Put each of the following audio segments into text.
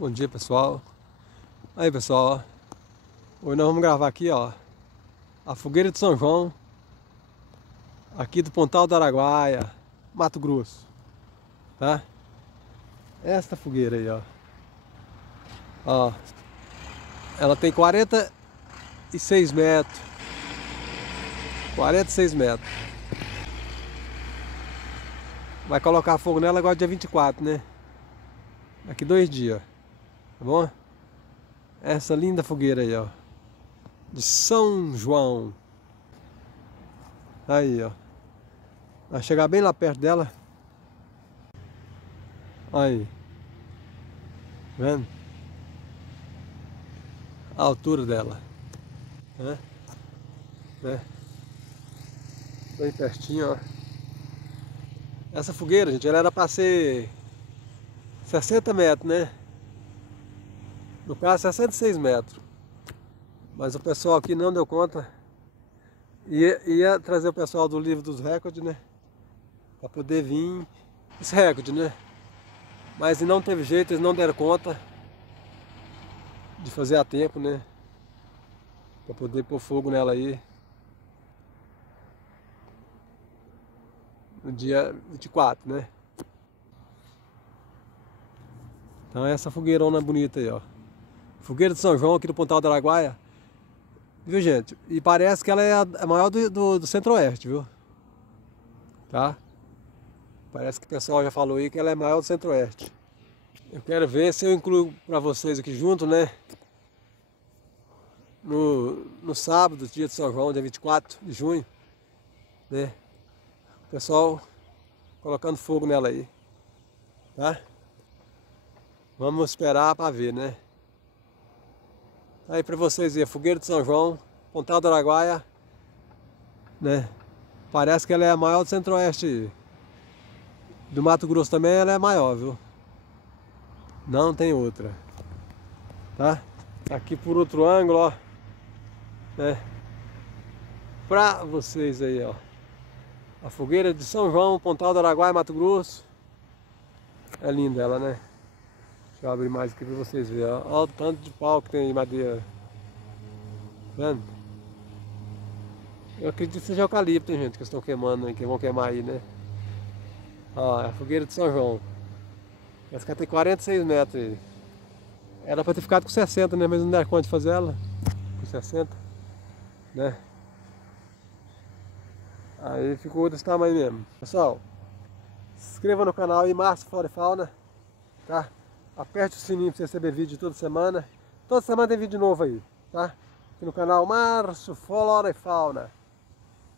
Bom dia, pessoal. Aí, pessoal, ó. Hoje nós vamos gravar aqui, ó, a fogueira de São João, aqui do Pontal do Araguaia, Mato Grosso, tá? Esta fogueira aí, ó. Ó, ela tem 46 metros. 46 metros. Vai colocar fogo nela agora dia 24, né? Daqui 2 dias, tá bom? Essa linda fogueira aí, ó, de São João. Aí, ó. Vai chegar bem lá perto dela. Aí. Vendo? A altura dela. Né? Bem pertinho, ó. Essa fogueira, gente, ela era para ser 60 metros, né? No caso, 66 metros. Mas o pessoal aqui não deu conta. Ia trazer o pessoal do livro dos recordes, né? Para poder vir esse recorde, né? Mas não teve jeito, eles não deram conta de fazer a tempo, né? Para poder pôr fogo nela aí. No dia 24, né? Então é essa fogueirona bonita aí, ó. Fogueira de São João aqui do Pontal do Araguaia. Viu, gente? E parece que ela é a maior do Centro-Oeste, viu? Tá? Parece que o pessoal já falou aí que ela é a maior do Centro-Oeste. Eu quero ver se eu incluo pra vocês aqui junto, né? No sábado, dia de São João, dia 24 de junho, né? O pessoal colocando fogo nela aí, tá? Vamos esperar para ver, né? Aí para vocês verem, fogueira de São João, Pontal do Araguaia, né? Parece que ela é a maior do Centro-Oeste. Do Mato Grosso também ela é maior, viu? Não tem outra, tá? Aqui por outro ângulo, ó, né? Pra vocês aí, ó. A fogueira de São João, Pontal do Araguaia, Mato Grosso. É linda ela, né? Deixa eu abrir mais aqui pra vocês verem. Olha o tanto de pau que tem de madeira. Tá vendo? Eu acredito que seja eucalipto, hein, gente, que estão queimando aí, que vão queimar aí, né? Ó, é a fogueira de São João. Essa aqui tem 46 metros aí. Era pra ter ficado com 60, né? Mas não deram conta de fazer ela com 60, né? Aí ficou desse tamanho mesmo. Pessoal, se inscreva no canal aí, Márcio Flora e Fauna, tá? Aperte o sininho para você receber vídeo toda semana. Toda semana tem vídeo novo aí, tá? Aqui no canal Márcio Flora e Fauna.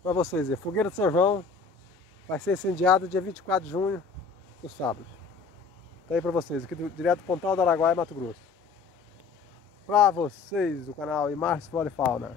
Para vocês verem, fogueira de São João vai ser incendiada dia 24 de junho, no sábado. Tá aí para vocês, aqui direto do Pontal do Araguaia, Mato Grosso. Para vocês do canal Márcio Flora e Fauna.